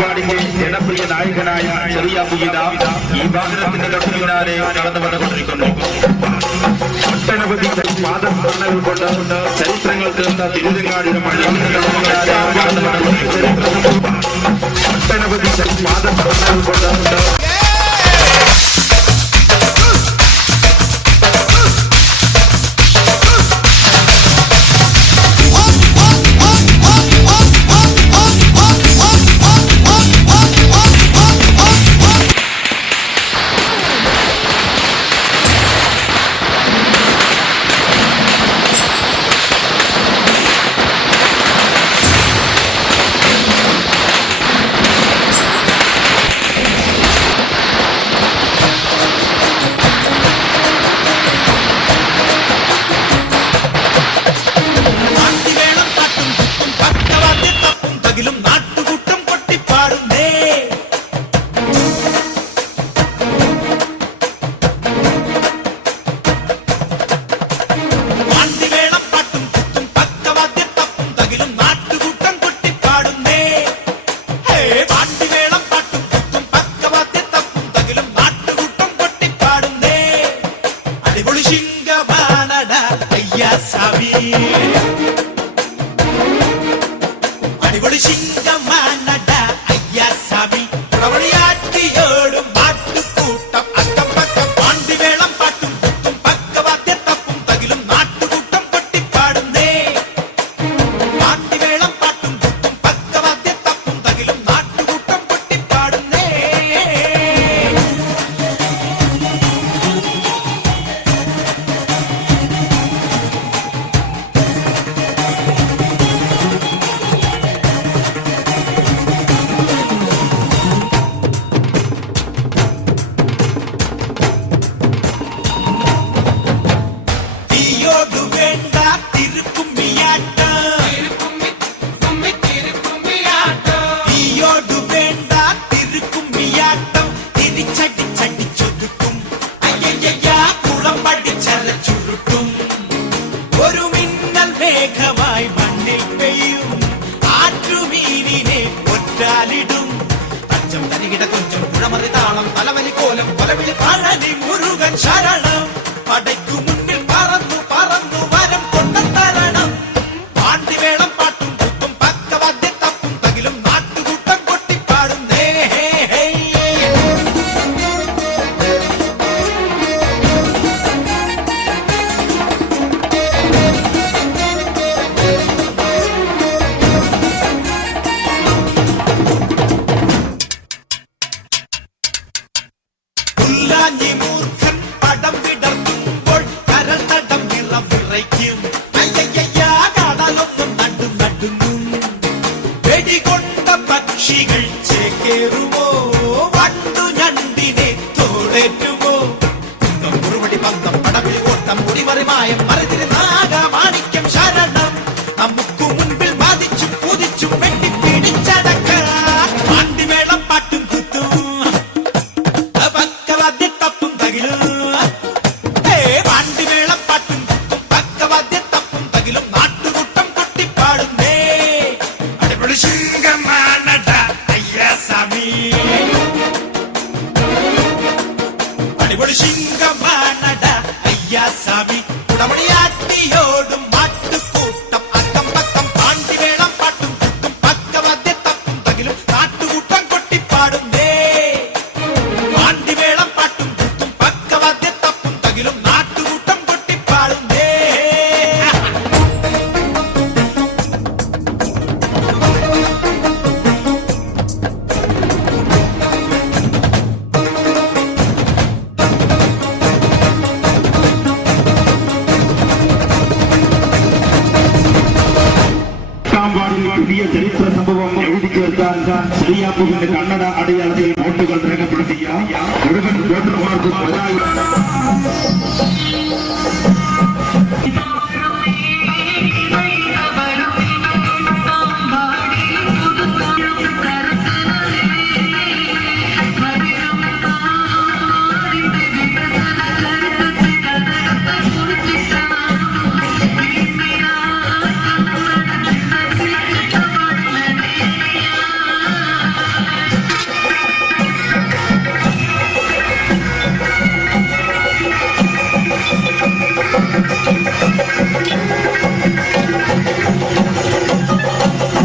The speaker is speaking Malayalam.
വാനമ്പാടിന്റെ ജനപ്രിയ നായകനായ ചെറിയ പൂജിത ഈ വാഹനത്തിന്റെ തൊട്ടു പിന്നാലെ കടന്നു വന്നുകൊണ്ടിരിക്കുന്നു. ഒട്ടനവധി പാദസ്മരണകൾ കൊണ്ട് ചരിത്രങ്ങൾ തീർന്ന തിരുവങ്ങാടിയുടെ ഒട്ടനവധി പാദസ്മരണകൾ കൊണ്ട് അടിപൊളി ശിങ്കമാനട അയ്യാ സ്വാമി പ്രവളിയാട്ടിയോടും പാട്ടുകൂട്ടം അക്കം പക്കം പാണ്ടിവേളം പാട്ടും കുത്തും പക്കവാദ്യത്തപ്പും തകിലും നാട്ടുകൂട്ടം കൊട്ടിപ്പാടുന്നേ പാണ്ടിവേളം പാട്ടും കുത്തും പക്കവാദ്യത്തപ്പും തകിലും നാട്ടുകൂട്ടം കൊട്ടിപ്പാടുന്നേ മുരുകൻ ശരണം പടയ്ക്കു മുന്നിൽ പറന്നു പറന്നു വരം കൊണ്ടത്തരണം പാണ്ടിവേളം പാട്ടും കുത്തും പക്കവാദ്യത്തപ്പും തകിലും നാട്ടുകൂട്ടം കൊട്ടിപ്പാടുന്നേ മൂർഖൻ പടം വിടർത്തുമ്പോൾ കരൾ തടം വിറയ്ക്കും അയ്യയ്യാ കടലൊന്നും നടുങ്ങും വെടികൊണ്ട പക്ഷികൾ ചേക്കേറുമോ വണ്ടു ഞണ്ടിനെ തോളേറ്റുമോ കുറുവടി പന്തം പടവിളി ഓട്ടം കുടിമറിമായം മറിതിരി നാഗമാണിക്യം ശരണം നമുക്കു മുൻപിൽ ബാധിച്ചും കുതിച്ചും വെട്ടിപ്പിടിച്ചടക്ക പാണ്ടിമേളം പാട്ടും കുത്തും അടിപൊളി ശിങ്കമാനട അയ്യാ സ്വാമി കുടമണിയാട്ടിയോടും മാട്ടുകൂട്ടം അക്കം പക്കം പാണ്ടിവേളം പാട്ടും കുത്തും പക്കവാദ്യത്തപ്പും തകിലും നാട്ടുകൂട്ടം കൊട്ടിപ്പാടുന്നേ പാണ്ടിവേളം പാട്ടും കുത്തും പക്കവാദ്യത്തപ്പും തകിലും നാട്ടുകൂട്ടം കൊട്ടിപ്പാടുന്നേ പുതിയ ചരിത്ര സംഭവം എഴുതി ചേർക്കാൻ ചെറിയാപ്പുവിന്റെ കണ്ണട അടയാളത്തിൽ നോട്ടുകൾ രേഖപ്പെടുത്തിയ മുഴുവൻ വോട്ടർമാർക്കും